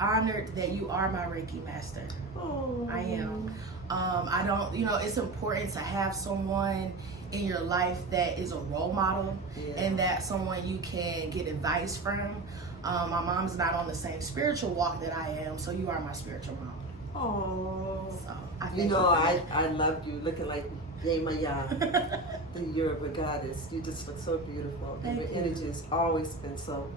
honored that you are my Reiki master. Oh. I am. I don't, it's important to have someone in your life that is a role model, and that someone you can get advice from. My mom's not on the same spiritual walk that I am, so you are my spiritual mom. Oh. So I loved you looking like Jamela, the Yoruba goddess. You just look so beautiful. And your energy has always been so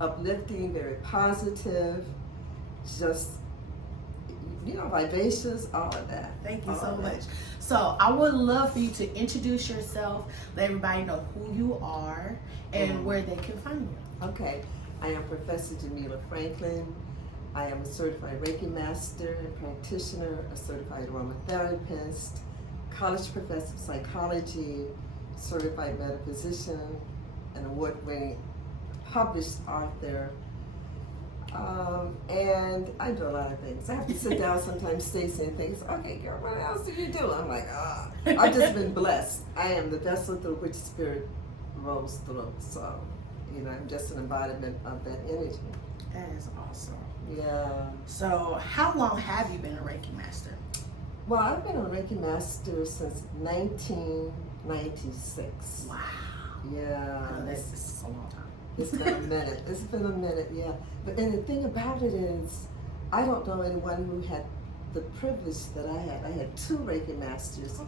uplifting, very positive, just vivacious, all of that. Thank you so much. So I would love for you to introduce yourself, let everybody know who you are and where they can find you. Okay, I am Professor Jamela Franklin. I am a certified Reiki Master and Practitioner, a certified aromatherapist, college professor of psychology, certified metaphysician, an award-winning published author. And I do a lot of things. I have to sit down sometimes, Stacey, and think, okay, girl, what else do you do? I'm like, I've just been blessed. I am the vessel through which spirit rolls through. So, I'm just an embodiment of that energy. That is awesome. Yeah. So, how long have you been a Reiki Master? Well, I've been a Reiki Master since 1996. Wow. Yeah. Oh, this is a long time. It's been a minute. It's been a minute, yeah. But and the thing about it is, I don't know anyone who had the privilege that I had. I had two Reiki Masters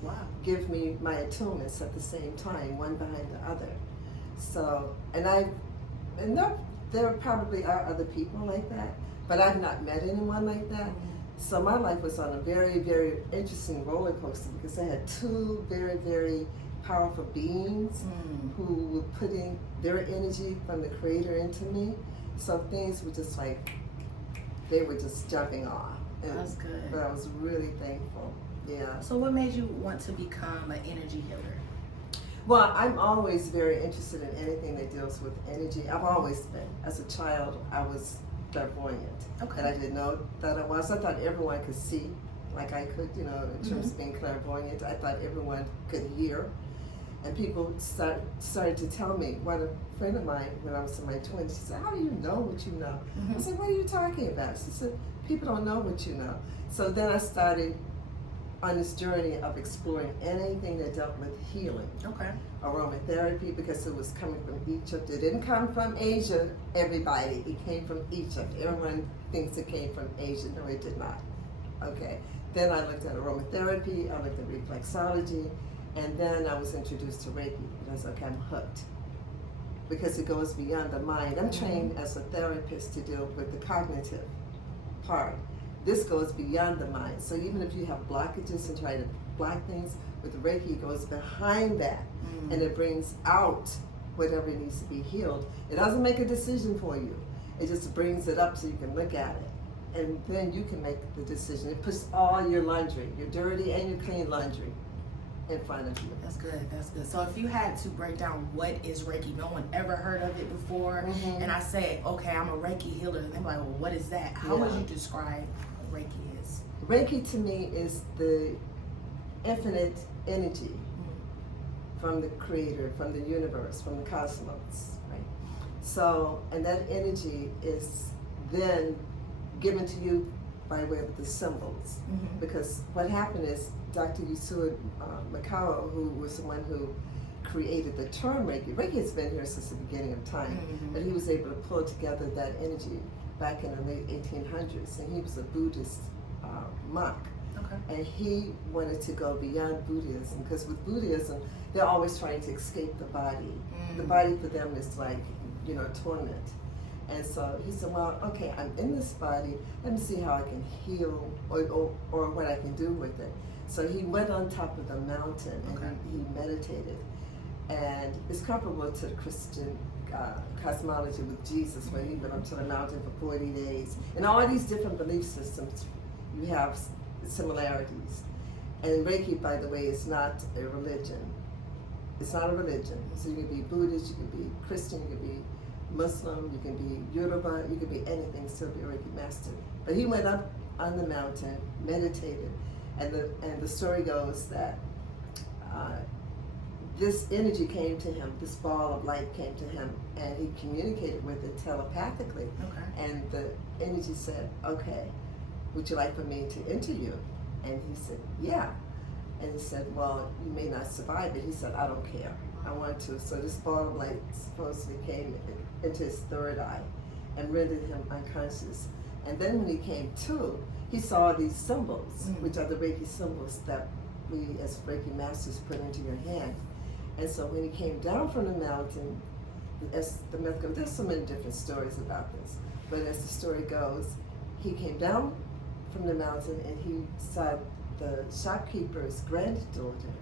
give me my attunements at the same time, one behind the other. So, and there probably are other people like that, but I've not met anyone like that. So my life was on a very, very interesting roller coaster because I had two very, very powerful beings who were putting their energy from the Creator into me. So things were just like, they were just jumping off. And that's good. But I was really thankful. Yeah. So what made you want to become an energy healer? Well, I'm always very interested in anything that deals with energy. I've always been. As a child, I was clairvoyant. Okay. And I didn't know that I was. I thought everyone could see, like I could, in terms of being clairvoyant. I thought everyone could hear. And people started to tell me. One friend of mine, when I was in my 20s, she said, how do you know what you know? I said, what are you talking about? She said, people don't know what you know. So then I started on this journey of exploring anything that dealt with healing. Okay. Aromatherapy, because it was coming from Egypt. It didn't come from Asia, everybody. It came from Egypt. Everyone thinks it came from Asia. No, it did not. Okay. Then I looked at aromatherapy, I looked at reflexology, and then I was introduced to Reiki. And I was like, I'm hooked. Because it goes beyond the mind. I'm trained as a therapist to deal with the cognitive part. This goes beyond the mind. So even if you have blockages and try to block things, with Reiki it goes behind that. And it brings out whatever needs to be healed. It doesn't make a decision for you. It just brings it up so you can look at it. And then you can make the decision. It puts all your laundry, your dirty and your clean laundry, in front of you. That's good. That's good. So if you had to break down what is Reiki, no one ever heard of it before, and I said, okay, I'm a Reiki healer, and they're like, well, what is that? How would you describe what Reiki is? Reiki to me is the infinite energy from the Creator, from the universe, from the cosmos, right? So, and that energy is then given to you by way of the symbols. Because what happened is Dr. Yusua Makawa, who was the one who created the term Reiki. Reiki has been here since the beginning of time, but he was able to pull together that energy back in the late 1800s, and he was a Buddhist monk. And he wanted to go beyond Buddhism, because with Buddhism, they're always trying to escape the body. The body for them is like, torment. And so he said, well, okay, I'm in this body, let me see how I can heal or what I can do with it. So he went on top of the mountain and he meditated. And it's comparable to the Christian cosmology with Jesus, where he went up to the mountain for 40 days. And all these different belief systems, you have similarities. And Reiki, by the way, is not a religion. It's not a religion. So you can be Buddhist, you can be Christian, you can be Muslim, you can be Yoruba, you can be anything, still be a Reiki master. But he went up on the mountain, meditated, and the story goes that this energy came to him, this ball of light came to him, and he communicated with it telepathically. Okay. And the energy said, okay, would you like for me to enter you? And he said, yeah. And he said, well, you may not survive it. He said, I don't care. I want to. So this ball of light supposedly came into his third eye and rendered him unconscious. And then when he came to, he saw these symbols, which are the Reiki symbols that we as Reiki Masters put into your hand. And so when he came down from the mountain, as the myth goes, there's so many different stories about this, but as the story goes, he came down from the mountain and he saw the shopkeeper's granddaughter,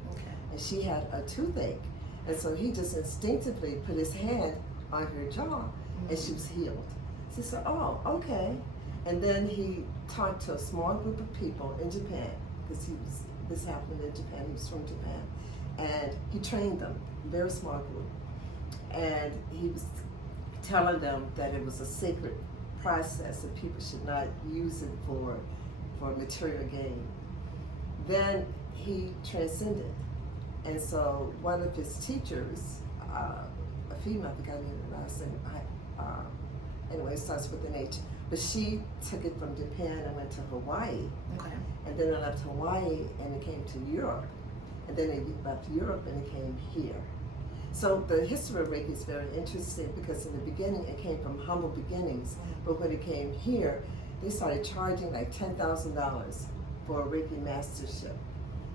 and she had a toothache. And so he just instinctively put his hand on her jaw, and she was healed. So he said, oh, okay. And then he talked to a small group of people in Japan, because this happened in Japan, he was from Japan. And he trained them, very small group. And he was telling them that it was a sacred process and people should not use it for material gain. Then he transcended. And so one of his teachers, a female, I forgot her last name, anyway, it starts with an H, but she took it from Japan and went to Hawaii. Okay. And then it left Hawaii and it came to Europe. And then it left Europe and it came here. So the history of Reiki is very interesting because in the beginning it came from humble beginnings, but when it came here, they started charging like $10,000 for a Reiki mastership.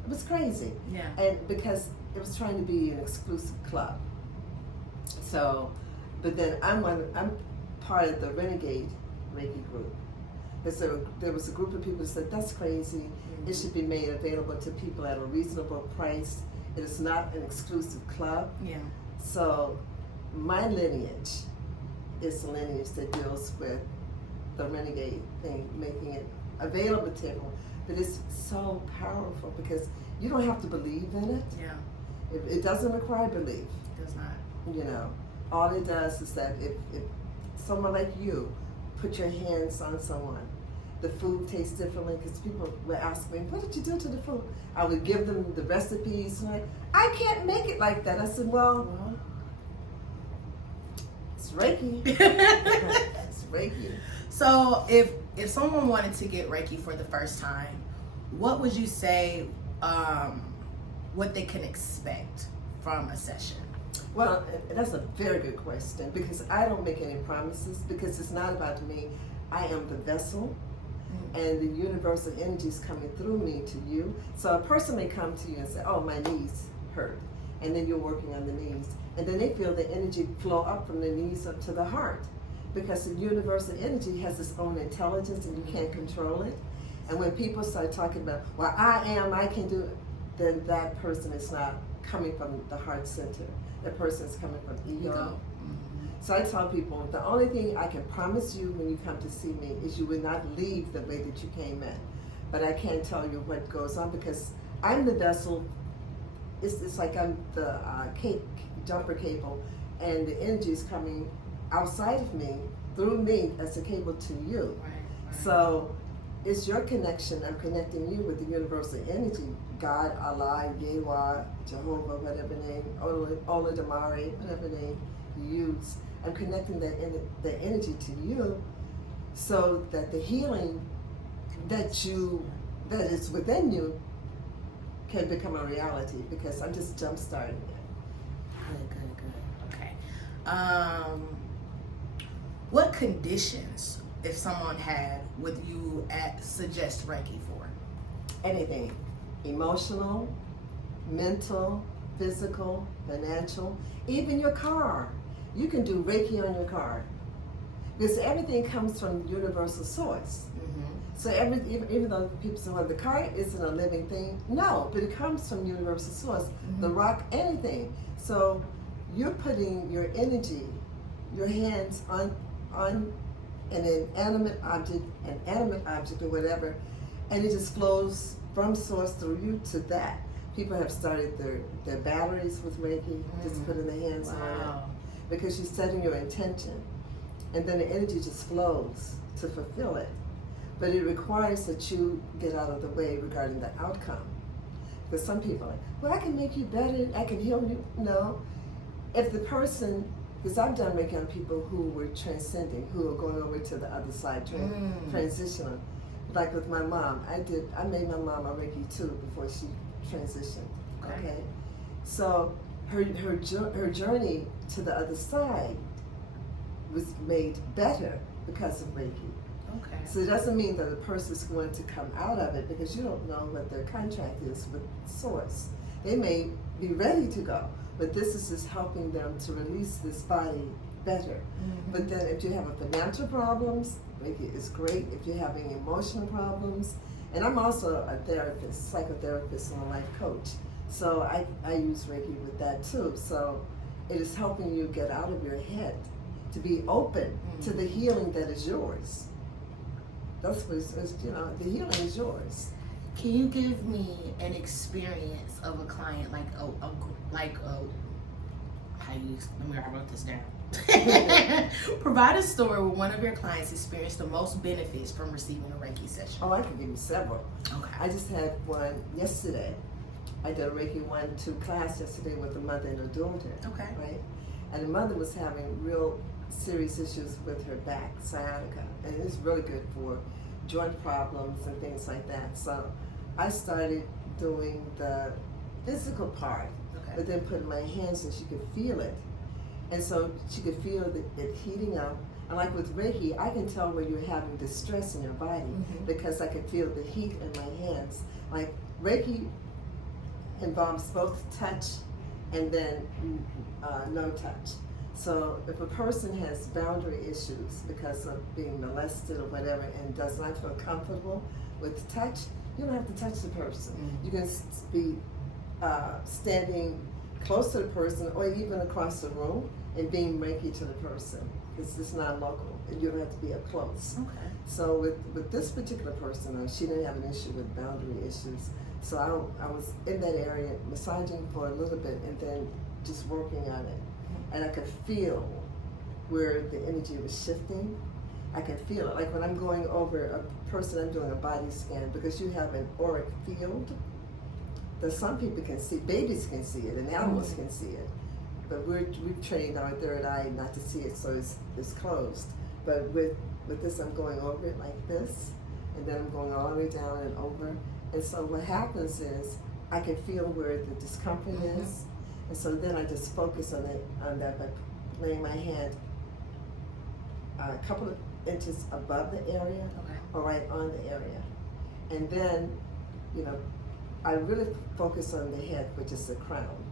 It was crazy. Yeah. And because it was trying to be an exclusive club. So, but then I'm part of the Renegade Reiki group. So there was a group of people that said, that's crazy. It should be made available to people at a reasonable price. It is not an exclusive club. Yeah. So my lineage is a lineage that deals with the Renegade thing, making it available to everyone. But it's so powerful because you don't have to believe in it. Yeah. It doesn't require belief. It does not. You know, all it does is that if someone like you put your hands on someone, the food tastes differently, because people would ask me, what did you do to the food? I would give them the recipes, and I can't make it like that. I said, well, it's Reiki. It's Reiki. So if someone wanted to get Reiki for the first time, what would you say what they can expect from a session? Well, that's a very good question, because I don't make any promises, because it's not about me. I am the vessel, and the universal energy is coming through me to you. So a person may come to you and say, oh, my knees hurt, and then you're working on the knees, and then they feel the energy flow up from the knees up to the heart, because the universal energy has its own intelligence and you can't control it. And when people start talking about, well, I can do it, then that person is not coming from the heart center. That person is coming from ego. So I tell people, the only thing I can promise you when you come to see me is you will not leave the way that you came in. But I can't tell you what goes on, because I'm the vessel. It's like I'm the jumper cable, and the energy is coming outside of me, through me, as a cable to you. Right. So it's your connection. I'm connecting you with the universal energy. God, Allah, Yehweh, Jehovah, whatever name, Ola Damari, whatever name you use. I'm connecting the energy to you, so that the healing that is within you can become a reality, because I'm just jump-starting it. Good. Okay. What conditions, if someone had, would you suggest Reiki for? Anything. Emotional, mental, physical, financial, even your car. You can do Reiki on your car, because everything comes from universal source. So even though people say, well, the car isn't a living thing, no, but it comes from universal source, the rock, anything. So you're putting your energy, your hands on an inanimate object or whatever, and it just flows from source through you to that. People have started their batteries with Reiki, just putting their hands on it, because you're setting your intention, and then the energy just flows to fulfill it. But it requires that you get out of the way regarding the outcome, Because some people are like, well, I can make you better, I can heal you. No. If the person, because I've done Reiki on people who were transcending, who are going over to the other side, transitioning. Like with my mom, I made my mom a Reiki too before she transitioned. Okay. So her journey to the other side was made better because of Reiki. Okay. So it doesn't mean that a person's going to come out of it, because you don't know what their contract is with Source. They may be ready to go, but this is just helping them to release this body better. But then if you have financial problems, Reiki is great. If you're having emotional problems, and I'm also a therapist, psychotherapist, and a life coach. So I use Reiki with that too. So it is helping you get out of your head, to be open to the healing that is yours. That's what it's, the healing is yours. Can you give me an experience of a client, like how you? I wrote this down. Provide a story where one of your clients experienced the most benefits from receiving a Reiki session. Oh, I can give you several. Okay. I just had one yesterday. I did a Reiki 1-2 class yesterday with a mother and a daughter. Okay. Right? And the mother was having real serious issues with her back, sciatica. And it's really good for joint problems and things like that. So I started doing the physical part, but then putting my hands and she could feel it. And so she could feel it heating up. And like with Reiki, I can tell when you're having distress in your body because I can feel the heat in my hands. Like Reiki involves both touch and then no touch. So if a person has boundary issues because of being molested or whatever and does not feel comfortable with touch, you don't have to touch the person. You can be standing close to the person or even across the room and being Reiki to the person. It's not local and you don't have to be up close. Okay. So with this particular person, she didn't have an issue with boundary issues. So I was in that area massaging for a little bit and then just working on it. And I could feel where the energy was shifting. I can feel it. Like when I'm going over a person, I'm doing a body scan because you have an auric field that some people can see. Babies can see it and animals can see it. But we've trained our third eye not to see it, so it's closed. But with this, I'm going over it like this, and then I'm going all the way down and over. And so what happens is I can feel where the discomfort is. And so then I just focus on that by laying my hand a couple of inches above the area or right on the area. And then, I really focus on the head, which is the crown,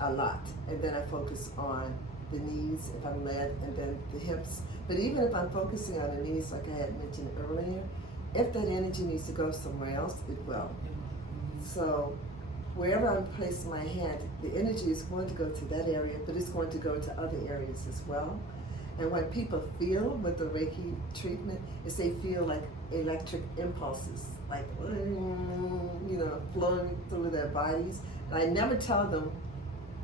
a lot. And then I focus on the knees if I'm led, and then the hips. But even if I'm focusing on the knees, like I had mentioned earlier, if that energy needs to go somewhere else, it will. So wherever I'm placing my hand, the energy is going to go to that area, but it's going to go to other areas as well. And what people feel with the Reiki treatment is they feel like electric impulses, like, flowing through their bodies. And I never tell them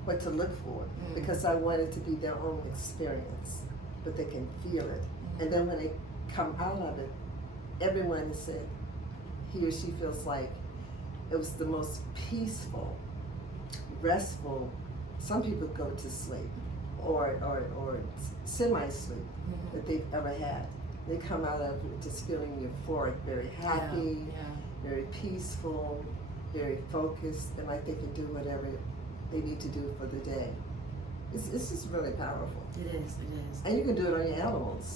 what to look for because I want it to be their own experience, but they can feel it. And then when they come out of it, everyone has said he or she feels like it was the most peaceful, restful. Some people go to sleep or semi-sleep that they've ever had. They come out of it just feeling euphoric, very happy, very peaceful, very focused, and like they can do whatever they need to do for the day. It's just really powerful. It is. And you can do it on your animals.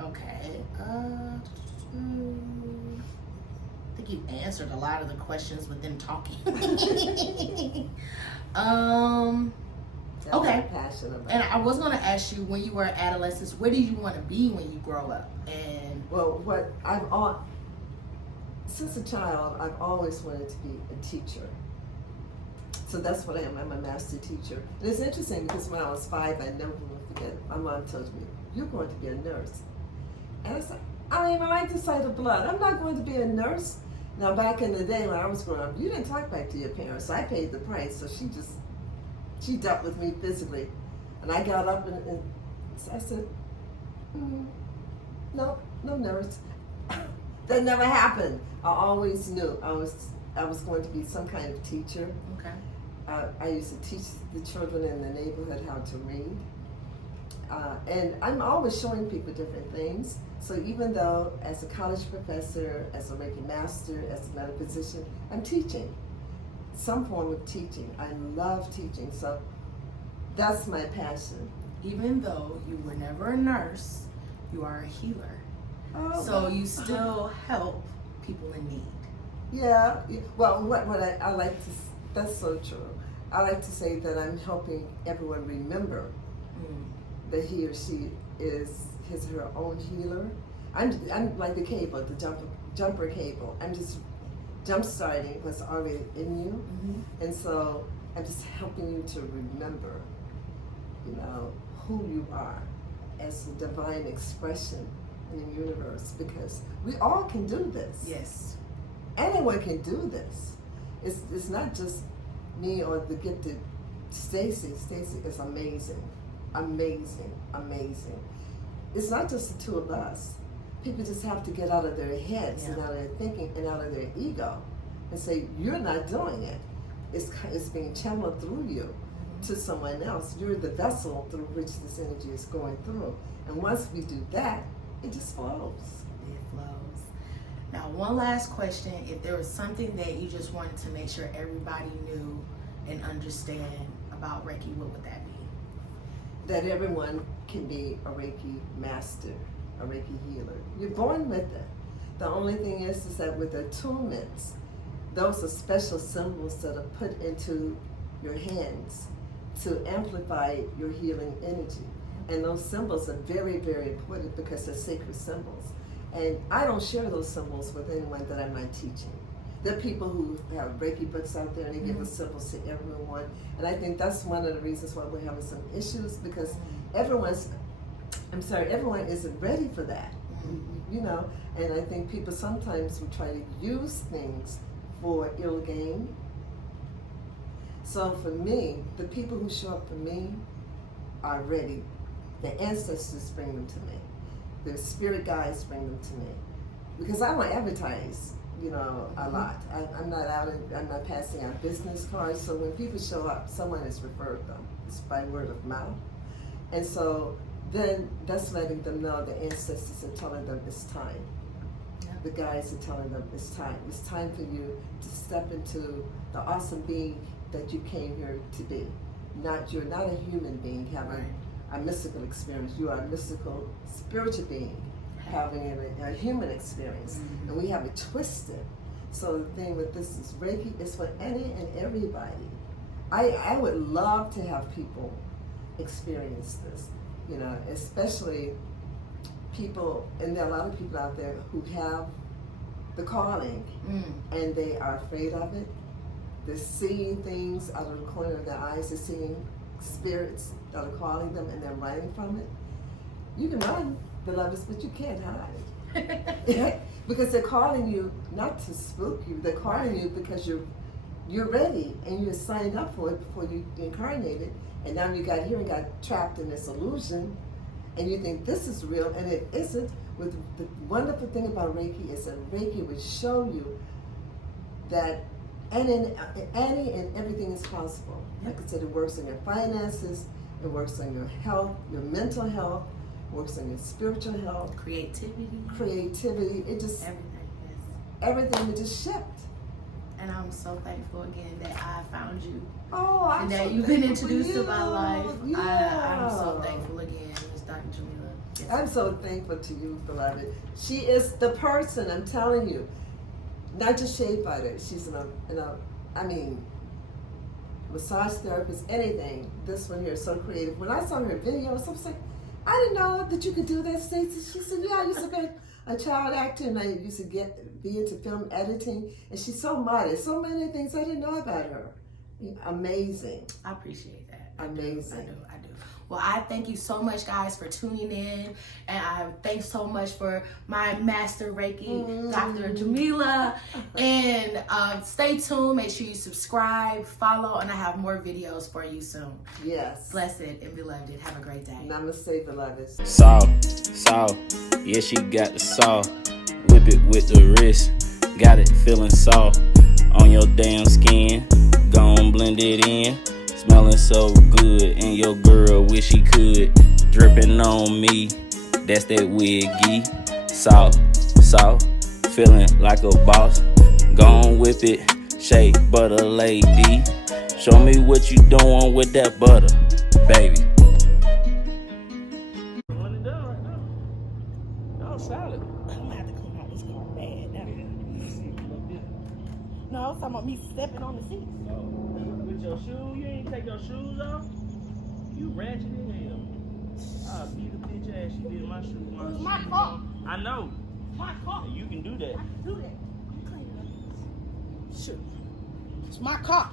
Okay. I think you answered a lot of the questions within talking. Okay. Passionate about. And I was going to ask you, when you were adolescent, where did you want to be when you grow up? And since a child, I've always wanted to be a teacher. So that's what I am. I'm a master teacher. And it's interesting because when I was 5, I never will forget. My mom told me, "You're going to be a nurse." And I said, "I don't even like the sight of blood. I'm not going to be a nurse." Now, back in the day when I was growing up, you didn't talk back to your parents. So I paid the price. So she dealt with me physically. And I got up and I said, no nurse. That never happened. I always knew I was I was going to be some kind of teacher. Okay. I used to teach the children in the neighborhood how to read. And I'm always showing people different things. So even though as a college professor, as a Reiki Master, as a metaphysician, I'm teaching. Some form of teaching. I love teaching. So that's my passion. Even though you were never a nurse, you are a healer. Oh, so you still help people in need. Yeah. Well, what I like to, that's so true. I like to say that I'm helping everyone remember that he or she is his or her own healer. I'm like the cable, the jumper cable. I'm just jump starting what's already in you. And so I'm just helping you to remember, you know, who you are as a divine expression in the universe, because we all can do this. Yes. Anyone can do this. It's not just me or the gifted Stacy. Stacy is amazing. Amazing, amazing. It's not just the two of us. People just have to get out of their heads and out of their thinking and out of their ego and say, you're not doing it. It's being channeled through you to someone else. You're the vessel through which this energy is going through. And once we do that, it just flows. It flows. Now, one last question. If there was something that you just wanted to make sure everybody knew and understand about Reiki, what would that be? That everyone can be a Reiki master, a Reiki healer. You're born with it. The only thing is that with attunements, those are special symbols that are put into your hands to amplify your healing energy. And those symbols are very, very important because they're sacred symbols. And I don't share those symbols with anyone that I'm not teaching. There are people who have Reiki books out there and they give the symbols to everyone. And I think that's one of the reasons why we're having some issues, because everyone isn't ready for that. You know, and I think people sometimes will try to use things for ill gain. So for me, the people who show up for me are ready. The ancestors bring them to me. The spirit guides bring them to me. Because I don't advertise, you know, a lot. I'm not passing out business cards. So when people show up, someone has referred them. It's by word of mouth. And so then that's letting them know the ancestors are telling them it's time. The guides are telling them it's time. It's time for you to step into the awesome being that you came here to be. You're not a human being having a mystical experience. You are a mystical, spiritual being having a human experience. And we have it twisted. So the thing with this is Reiki is for any and everybody. I would love to have people experience this, you know, especially people, and there are a lot of people out there who have the calling and they are afraid of it. They're seeing things out of the corner of their eyes. They're seeing spirits that are calling them and they're running from it. You can run, beloveds, but you can't hide. Because they're calling you not to spook you. They're calling you because you're ready and you're signed up for it before you incarnated. And now you got here and got trapped in this illusion and you think this is real and it isn't. With the wonderful thing about Reiki is that Reiki would show you that any and everything is possible. Like I said, it works on your finances, it works on your health, your mental health, works on your spiritual health. Creativity. It just, everything would just shift. And I'm so thankful again that I found you. Oh, I'm and that so you've been introduced to my life. Yeah. I'm so thankful again, Ms. Dr. Jamela. Yes. I'm so thankful to you, beloved. She is the person, I'm telling you. Not just shea butter. She's massage therapist, anything. This one here is so creative. When I saw her videos, I was like, I didn't know that you could do that, Stacey. She said, yeah, I used to be a child actor and I used to be into film editing. And she's so modest. So many things I didn't know about her. Amazing. I appreciate that. Amazing. I do. Well, I thank you so much, guys, for tuning in. And I thank so much for my Master Reiki, Dr. Jamela. And stay tuned. Make sure you subscribe, follow, and I have more videos for you soon. Yes. Blessed and beloved. Have a great day. Namaste, beloveds. Saw, yeah, she got the saw. Whip it with the wrist, got it feeling soft. on your damn skin. Gon' blend it in. Smelling so good, and your girl wish she could. Dripping on me, that's that wiggy. Salt, feeling like a boss. Gon' whip it, shake butter lady. Show me what you doing with that butter, baby. Solid. I'm gonna have to clean out this car bad now. No, I was talking about me stepping on the seat. With your shoes, you ain't take your shoes off? You ratchet as hell. I'll beat the bitch ass you did my shoes. It's my car. I know. My car. You can do that. I can do that. You clean it up. Shoot. It's my car.